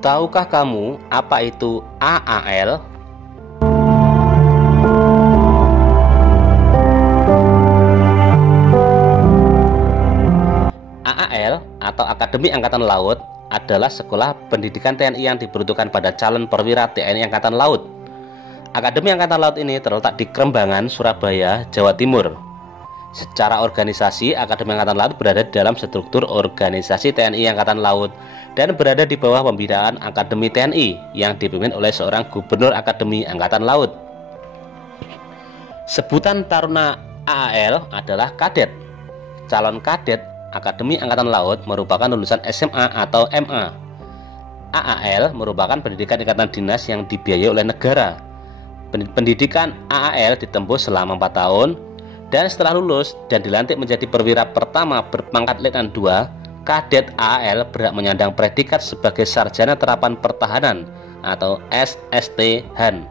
Tahukah kamu apa itu AAL? AAL atau Akademi Angkatan Laut adalah sekolah pendidikan TNI yang diperuntukkan pada calon perwira TNI Angkatan Laut. Akademi Angkatan Laut ini terletak di Krembangan, Surabaya, Jawa Timur. Secara organisasi, Akademi Angkatan Laut berada dalam struktur organisasi TNI Angkatan Laut dan berada di bawah pembinaan Akademi TNI yang dipimpin oleh seorang Gubernur Akademi Angkatan Laut. Sebutan taruna AAL adalah kadet. Calon kadet Akademi Angkatan Laut merupakan lulusan SMA atau MA. AAL merupakan pendidikan ikatan dinas yang dibiayai oleh negara. Pendidikan AAL ditempuh selama 4 tahun, dan setelah lulus dan dilantik menjadi perwira pertama berpangkat Letnan II, kadet AAL berhak menyandang predikat sebagai Sarjana Terapan Pertahanan atau SST Han.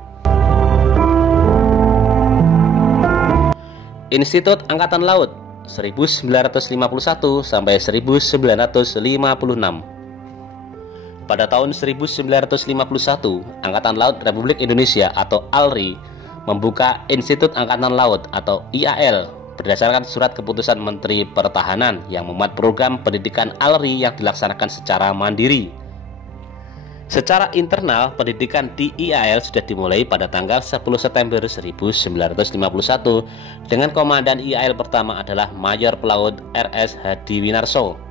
Institut Angkatan Laut 1951 sampai 1956. Pada tahun 1951, Angkatan Laut Republik Indonesia atau ALRI membuka Institut Angkatan Laut atau IAL berdasarkan surat keputusan Menteri Pertahanan yang memuat program pendidikan ALRI yang dilaksanakan secara mandiri. Secara internal, pendidikan di IAL sudah dimulai pada tanggal 10 September 1951 dengan komandan IAL pertama adalah Mayor Pelaut RS Hadi Winarso.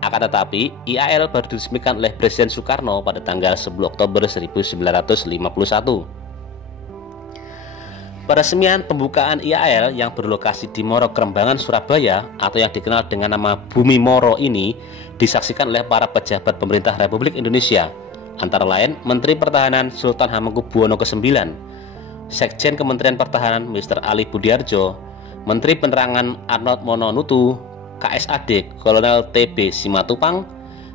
Akan tetapi, IAL baru diresmikan oleh Presiden Soekarno pada tanggal 10 Oktober 1951. Peresmian pembukaan IAL yang berlokasi di Moro Krembangan, Surabaya atau yang dikenal dengan nama Bumi Moro ini disaksikan oleh para pejabat pemerintah Republik Indonesia, antara lain Menteri Pertahanan Sultan Hamengkubuwono ke-9, Sekjen Kementerian Pertahanan Mr. Ali Budiarjo, Menteri Penerangan Arnold Mononutu, KSAD Kolonel TB Simatupang,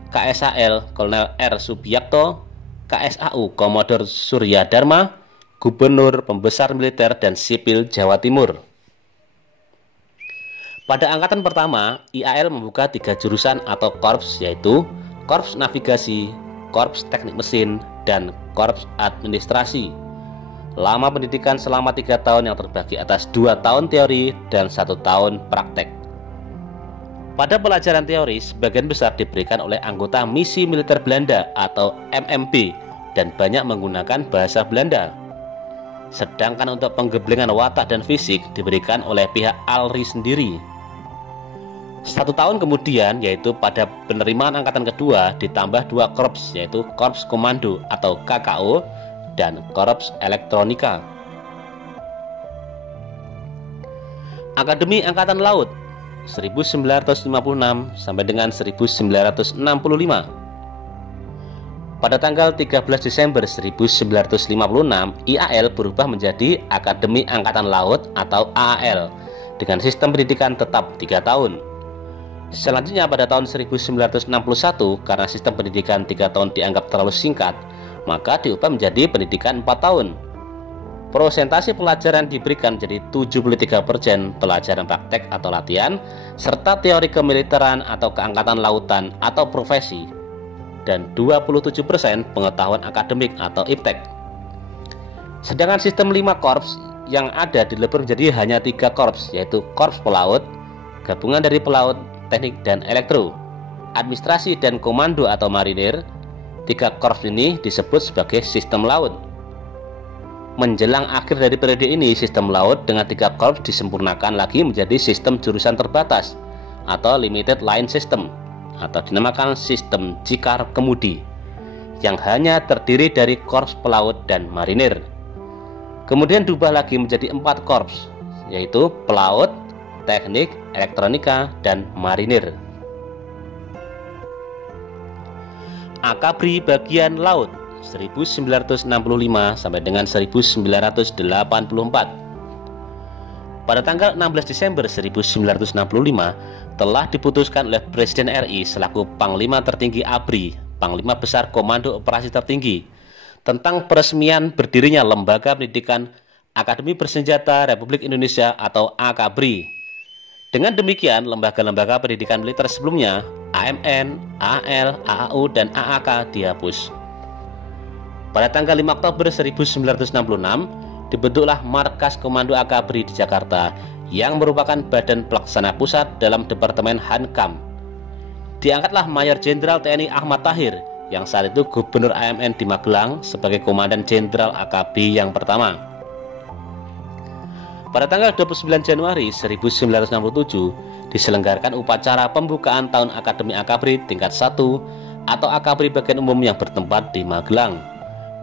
KSAL Kolonel R. Subiakto, KSAU Komodor Surya Dharma, Gubernur, Pembesar Militer dan Sipil Jawa Timur. Pada angkatan pertama, IAL membuka 3 jurusan atau korps, yaitu Korps Navigasi, Korps Teknik Mesin, dan Korps Administrasi. Lama pendidikan selama 3 tahun yang terbagi atas 2 tahun teori dan 1 tahun praktek. Pada pelajaran teori, sebagian besar diberikan oleh anggota Misi Militer Belanda atau MMB dan banyak menggunakan bahasa Belanda. Sedangkan untuk penggeblengan watak dan fisik diberikan oleh pihak ALRI sendiri. 1 tahun kemudian, yaitu pada penerimaan angkatan kedua, ditambah 2 korps, yaitu Korps Komando atau KKO dan Korps Elektronika. Akademi Angkatan Laut 1956 sampai dengan 1965. Pada tanggal 13 Desember 1956, IAL berubah menjadi Akademi Angkatan Laut atau AAL dengan sistem pendidikan tetap 3 tahun. Selanjutnya pada tahun 1961, karena sistem pendidikan 3 tahun dianggap terlalu singkat, maka diubah menjadi pendidikan 4 tahun. Persentase pelajaran diberikan jadi 73% pelajaran praktek atau latihan, serta teori kemiliteran atau keangkatan lautan atau profesi, dan 27% pengetahuan akademik atau iptek. Sedangkan sistem 5 korps yang ada dilebur menjadi hanya 3 korps, yaitu Korps Pelaut, gabungan dari pelaut, teknik dan elektro, administrasi dan komando atau marinir. 3 korps ini disebut sebagai sistem laut. Menjelang akhir dari periode ini, sistem laut dengan 3 korps disempurnakan lagi menjadi sistem jurusan terbatas atau limited line system, atau dinamakan sistem Cikar Kemudi, yang hanya terdiri dari korps pelaut dan marinir. Kemudian diubah lagi menjadi 4 korps, yaitu pelaut, teknik, elektronika, dan marinir. Akabri Bagian Laut 1965 sampai dengan 1984. Pada tanggal 16 Desember 1965 telah diputuskan oleh Presiden RI selaku Panglima Tertinggi ABRI, Panglima Besar Komando Operasi Tertinggi, tentang peresmian berdirinya Lembaga Pendidikan Akademi Bersenjata Republik Indonesia atau AKABRI. Dengan demikian, lembaga-lembaga pendidikan militer sebelumnya AMN, AAL, AAU, dan AAK dihapus. Pada tanggal 5 Oktober 1966, dibentuklah Markas Komando Akabri di Jakarta yang merupakan badan pelaksana pusat dalam Departemen Hankam. Diangkatlah Mayor Jenderal TNI Ahmad Tahir yang saat itu Gubernur AMN di Magelang sebagai Komandan Jenderal AKB yang pertama. Pada tanggal 29 Januari 1967 diselenggarakan upacara pembukaan Tahun Akademi Akabri tingkat 1 atau Akabri bagian umum yang bertempat di Magelang.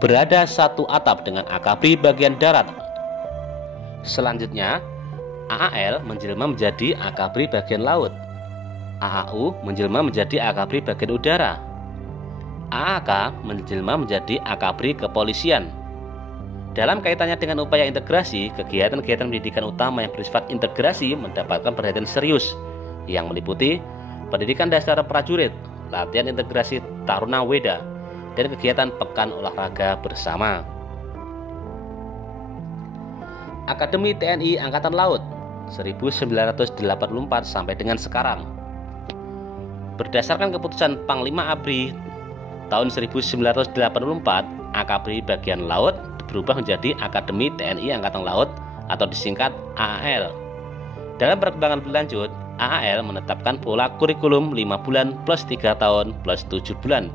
Berada satu atap dengan Akabri bagian darat. Selanjutnya, AAL menjelma menjadi Akabri bagian laut. AAU menjelma menjadi Akabri bagian udara. AAK menjelma menjadi Akabri kepolisian. Dalam kaitannya dengan upaya integrasi, kegiatan-kegiatan pendidikan utama yang bersifat integrasi mendapatkan perhatian serius yang meliputi pendidikan dasar prajurit, latihan integrasi Taruna Weda, dan kegiatan pekan olahraga bersama. Akademi TNI Angkatan Laut 1984 sampai dengan sekarang. Berdasarkan keputusan Panglima ABRI tahun 1984, Akabri bagian laut berubah menjadi Akademi TNI Angkatan Laut atau disingkat AAL. Dalam perkembangan berlanjut, AAL menetapkan pola kurikulum 5 bulan plus 3 tahun plus 7 bulan.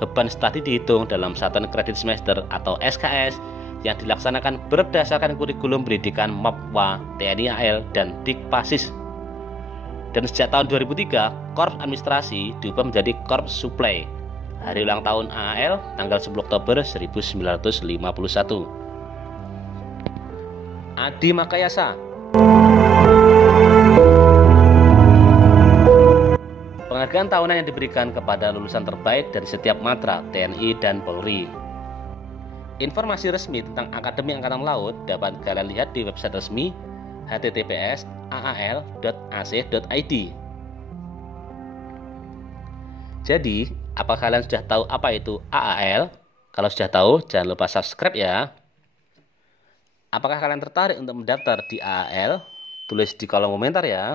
Beban studi dihitung dalam satuan kredit semester atau SKS yang dilaksanakan berdasarkan kurikulum pendidikan MAPWA, TNI AL, dan Dikpasis. Dan sejak tahun 2003, Korps Administrasi diubah menjadi Korps Suplai. Hari ulang tahun AAL tanggal 10 Oktober 1951. Adi Makayasa. Penghargaan tahunan yang diberikan kepada lulusan terbaik dari setiap matra TNI dan Polri. Informasi resmi tentang Akademi Angkatan Laut dapat kalian lihat di website resmi https://aal.ac.id. Jadi, apa kalian sudah tahu apa itu AAL? Kalau sudah tahu, jangan lupa subscribe ya. Apakah kalian tertarik untuk mendaftar di AAL? Tulis di kolom komentar ya.